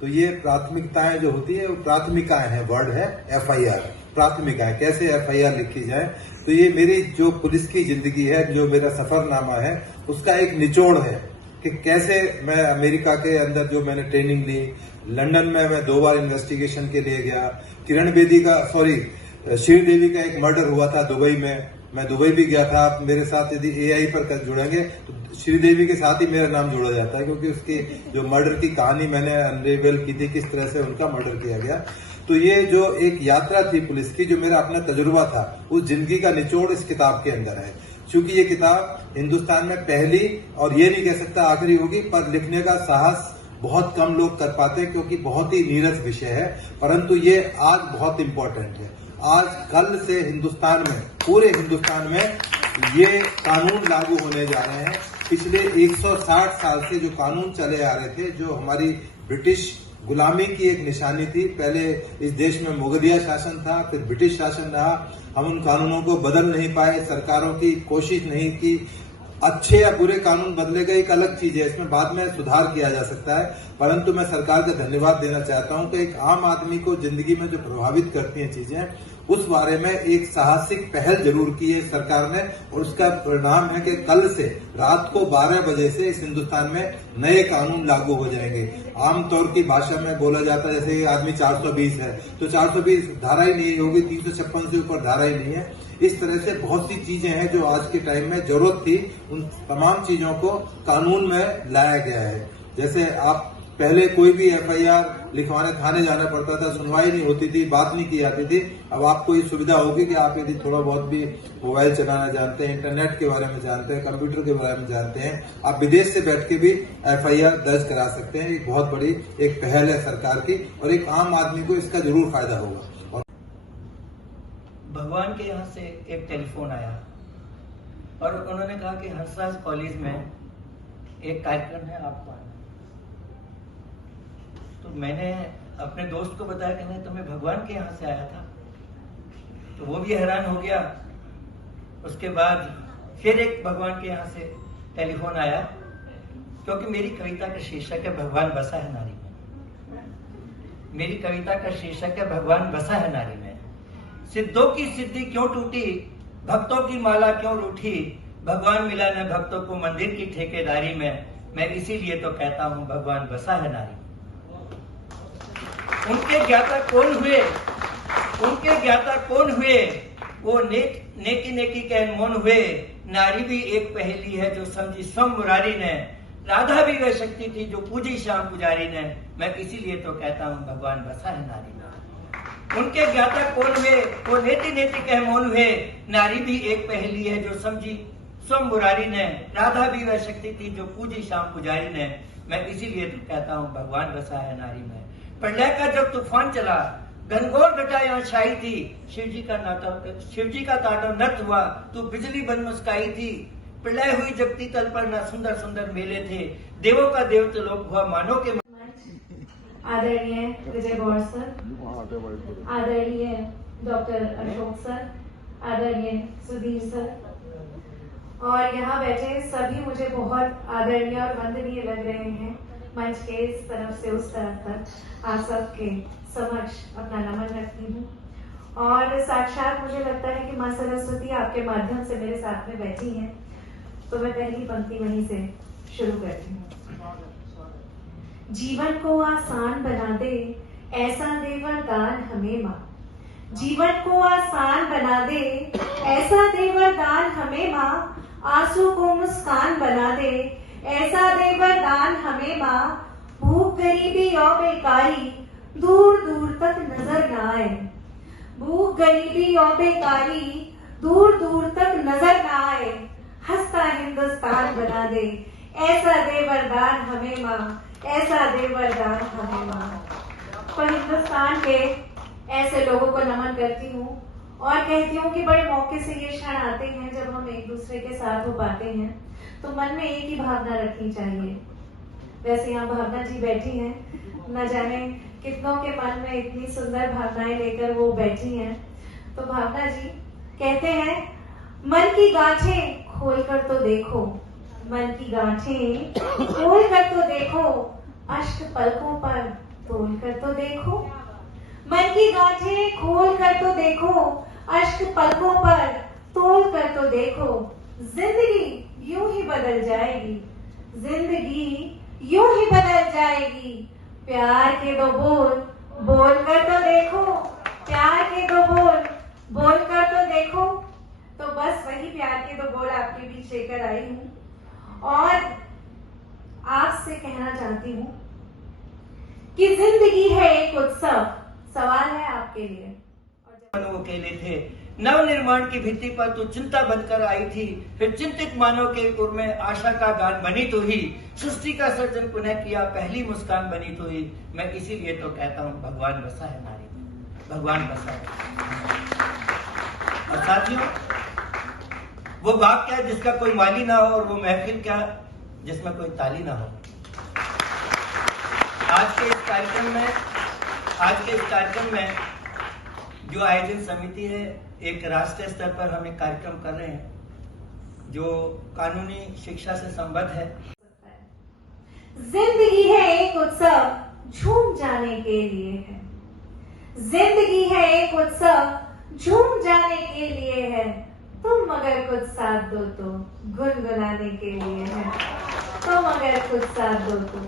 तो ये प्राथमिकताएं जो होती है वो प्राथमिकाएं हैं, वर्ड है FIR, प्राथमिकाएं कैसे FIR लिखी जाए। तो ये मेरी जो पुलिस की जिंदगी है, जो मेरा सफरनामा है, उसका एक निचोड़ है कि कैसे मैं अमेरिका के अंदर जो मैंने ट्रेनिंग ली, लंदन में मैं 2 बार इन्वेस्टिगेशन के लिए गया, किरण बेदी का श्रीदेवी का एक मर्डर हुआ था दुबई में, मैं दुबई भी गया था। आप मेरे साथ यदि AI पर जुड़ेंगे तो श्रीदेवी के साथ ही मेरा नाम जोड़ा जाता है, क्योंकि उसकी जो मर्डर की कहानी मैंने अनरेवल की थी, किस तरह से उनका मर्डर किया गया। तो ये जो एक यात्रा थी पुलिस की, जो मेरा अपना तजुर्बा था, उस जिंदगी का निचोड़ इस किताब के अंदर है। क्योंकि ये किताब हिंदुस्तान में पहली और ये नहीं कह सकता आखिरी होगी, पर लिखने का साहस बहुत कम लोग कर पाते हैं, क्योंकि बहुत ही नीरस विषय है। परंतु ये आज बहुत इंपॉर्टेंट है। आज कल से हिंदुस्तान में, पूरे हिंदुस्तान में ये कानून लागू होने जा रहे हैं। पिछले 160 साल से जो कानून चले आ रहे थे, जो हमारी ब्रिटिश गुलामी की एक निशानी थी, पहले इस देश में मुगलिया शासन था, फिर ब्रिटिश शासन रहा, हम उन कानूनों को बदल नहीं पाए, सरकारों की कोशिश नहीं की। अच्छे या बुरे कानून बदले गए एक अलग चीज है, इसमें बाद में सुधार किया जा सकता है। परंतु मैं सरकार का धन्यवाद देना चाहता हूं कि एक आम आदमी को जिंदगी में जो प्रभावित करती हैं चीजें, उस बारे में एक साहसिक पहल जरूर की है सरकार ने, और उसका परिणाम है कि कल से रात को 12 बजे से इस हिंदुस्तान में नए कानून लागू हो जाएंगे। आमतौर की भाषा में बोला जाता है, जैसे आदमी 420 है तो 420 धारा ही नहीं होगी, 356 से ऊपर धारा ही नहीं है। इस तरह से बहुत सी चीजें हैं जो आज के टाइम में जरूरत थी, उन तमाम चीजों को कानून में लाया गया है। जैसे आप पहले कोई भी FIR लिखवाने थाने जाना पड़ता था, सुनवाई नहीं होती थी, बात नहीं की जाती थी। अब आपको ये सुविधा होगी कि आप यदि थोड़ा बहुत भी मोबाइल चलाना जानते हैं, इंटरनेट के बारे में जानते हैं, कंप्यूटर के बारे में जानते हैं, आप विदेश से बैठ के भी FIR दर्ज करा सकते हैं। एक बहुत बड़ी एक पहल है सरकार की, और एक आम आदमी को इसका जरूर फायदा होगा। और भगवान के यहाँ से एक टेलीफोन आया और उन्होंने कहा कि हंसराज कॉलेज में एक कार्यक्रम है, आपको आना। तो मैंने अपने दोस्त को बताया कि मैं तुम्हें भगवान के यहाँ से आया था, तो वो भी हैरान हो गया। उसके बाद फिर एक भगवान के यहाँ से टेलीफोन आया, क्योंकि मेरी कविता का शीर्षक है भगवान बसा है नारी में। मेरी कविता का शीर्षक है भगवान बसा है नारी में। सिद्धों की सिद्धि क्यों टूटी, भक्तों की माला क्यों रूठी, भगवान मिला न भक्तों को मंदिर की ठेकेदारी में। मैं इसीलिए तो कहता हूँ भगवान बसा है नारी। उनके ज्ञाता कौन हुए, उनके ज्ञाता कौन हुए, वो नेकी नेकी के अनमोल हुए। नारी भी एक पहेली है जो समझी स्वयं मुरारी ने, राधा भी वह शक्ति थी जो पूजी श्याम पुजारी ने। मैं इसीलिए तो कहता हूँ भगवान बसा है नारी। उनके ज्ञाता कौन हुए, वो नेति नेति के अनमोल हुए। नारी भी एक पहेली है जो समझी स्वयं मुरारी ने, राधा भी वह शक्ति थी जो पूजी श्याम पुजारी ने। मैं इसीलिए तो कहता हूँ भगवान बसा है नारी में। प्रलय का जब तूफान चला, घनघोर घटा यहाँ छाई थी, शिव जी का तांडव नृत्य हुआ, तू बिजली बन मुस्काई थी। प्रलय हुई जगती तल पर ना सुंदर सुंदर मेले थे, देवों का देव तो लोक हुआ मानो के। आदरणीय विजय गौड़ सर, आदरणीय डॉक्टर अशोक सर, आदरणीय सुधीर सर, और यहाँ बैठे सभी मुझे बहुत आदरणीय और वंदनीय लग रहे हैं। मंच के इस तरफ से उस तरफ तक आप सबके समक्ष अपना नमन रखती हूँ, और साक्षात मुझे लगता है कि माँ सरस्वती आपके माध्यम से मेरे साथ में बैठी हैं, तो मैं पहली पंक्ति वहीं से शुरू करती हूँ। जीवन को आसान बना दे ऐसा दे वरदान हमें माँ, जीवन को आसान बना दे ऐसा दे वरदान हमें माँ, आंसू को मुस्कान बना दे ऐसा दे वरदान हमें माँ। भूख गरीबी और बेकारी दूर दूर तक नजर न आए, भूख गरीबी और बेकारी दूर दूर तक नजर न आए। हंसता हिंदुस्तान बना दे ऐसा दे वरदान हमें माँ, ऐसा दे वरदान हमें माँ। पर हिंदुस्तान के ऐसे लोगों को नमन करती हूँ और कहती हूँ कि बड़े मौके से ये क्षण आते हैं जब हम एक दूसरे के साथ हो पाते हैं, तो मन में एक ही भावना रखनी चाहिए। वैसे यहाँ भावना जी बैठी हैं, न जाने कितनों के मन में इतनी सुंदर भावनाएं लेकर वो बैठी हैं। तो भावना जी कहते हैं, मन की गांठें खोल कर तो देखो, मन की गांठें खोल कर तो देखो, अष्ट पलकों पर तोल कर तो देखो, मन की गांठें खोल कर तो देखो, अश्क पलकों पर तोल कर तो देखो, जिंदगी यूं ही बदल जाएगी, जिंदगी यूं ही बदल जाएगी। प्यार के दो बोल बोल कर तो देखो, प्यार के दो बोल कर तो देखो। तो बस वही प्यार के दो बोल आपके बीच लेकर आई हूं और आपसे कहना चाहती हूं कि जिंदगी है एक उत्सव। सवाल है आपके लिए। वो कहले थे, नव निर्माण की भित्ति पर तू चिंता बनकर आई थी, फिर चिंतित मानव के उर में आशा का गान बनी तो ही, सृष्टि का सर्जन पुनः किया, पहली मुस्कान बनी तो ही। मैं इसीलिए तो कहता हूँ भगवान बसा है नारी में, भगवान बसा है। और साथियों, वो बाप क्या जिसका कोई माली ना हो, और वो महफिल क्या जिसमें कोई ताली ना हो। आज के इस कार्यक्रम में जो आयोजन समिति है, एक राष्ट्रीय स्तर पर हम एक कार्यक्रम कर रहे हैं जो कानूनी शिक्षा से संबद्ध है। जिंदगी है एक उत्सव, झूम जाने के लिए है। जिंदगी है एक उत्सव, झूम जाने के लिए है। तुम अगर कुछ साथ दो तो गुनगुनाने के लिए है। तुम अगर कुछ साथ दो तो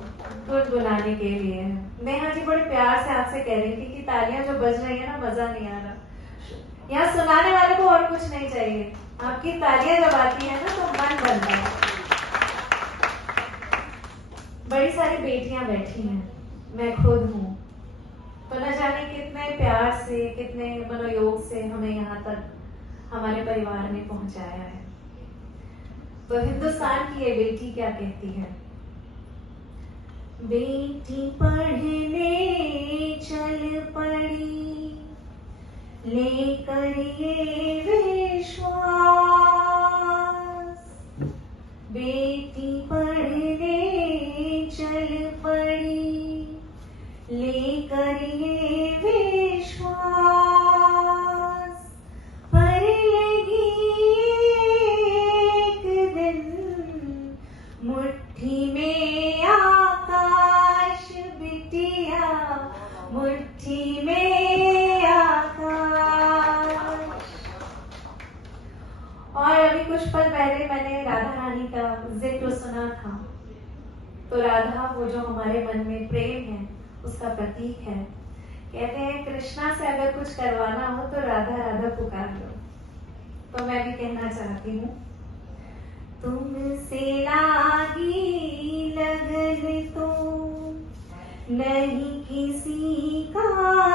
गुनगुनाने के लिए है। नेहा जी बड़े प्यार से आपसे कह रही थी कि तालियां जो बज रही है ना, मजा नहीं आ रहा। यहाँ सुनाने वाले को और कुछ नहीं चाहिए, आपकी तालियां जब आती है ना तो मन बनता है। बड़ी सारी बेटियां बैठी हैं, मैं खुद हूँ, तो न जाने कितने प्यार से, कितने मनोयोग से हमें यहाँ तक हमारे परिवार ने पहुंचाया है। तो हिंदुस्तान की ये बेटी क्या कहती है? बेटी पढ़ने चल पड़ी, लेकर ये विश्वास। बेटी पढ़ने चल पड़ी, लेकर ये विश्वास। पर लगी एक दिन मुट्ठी में आकाश, बिटिया मुट्ठी में आकाश। और अभी कुछ पल पहले मैंने राधा रानी का जिक्र सुना था। तो राधा वो जो हमारे मन में प्रेम है उसका प्रतीक है। कहते हैं कृष्णा से अगर कुछ करवाना हो तो राधा राधा पुकार लो। तो मैं भी कहना चाहती हूँ, तुमसे लागी लगन तो नहीं किसी का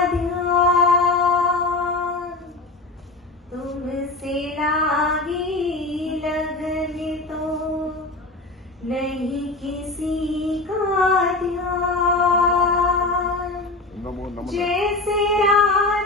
ध्यान। तुमसे लागी लगन तो नहीं किसी का ध्यान। जैसे रात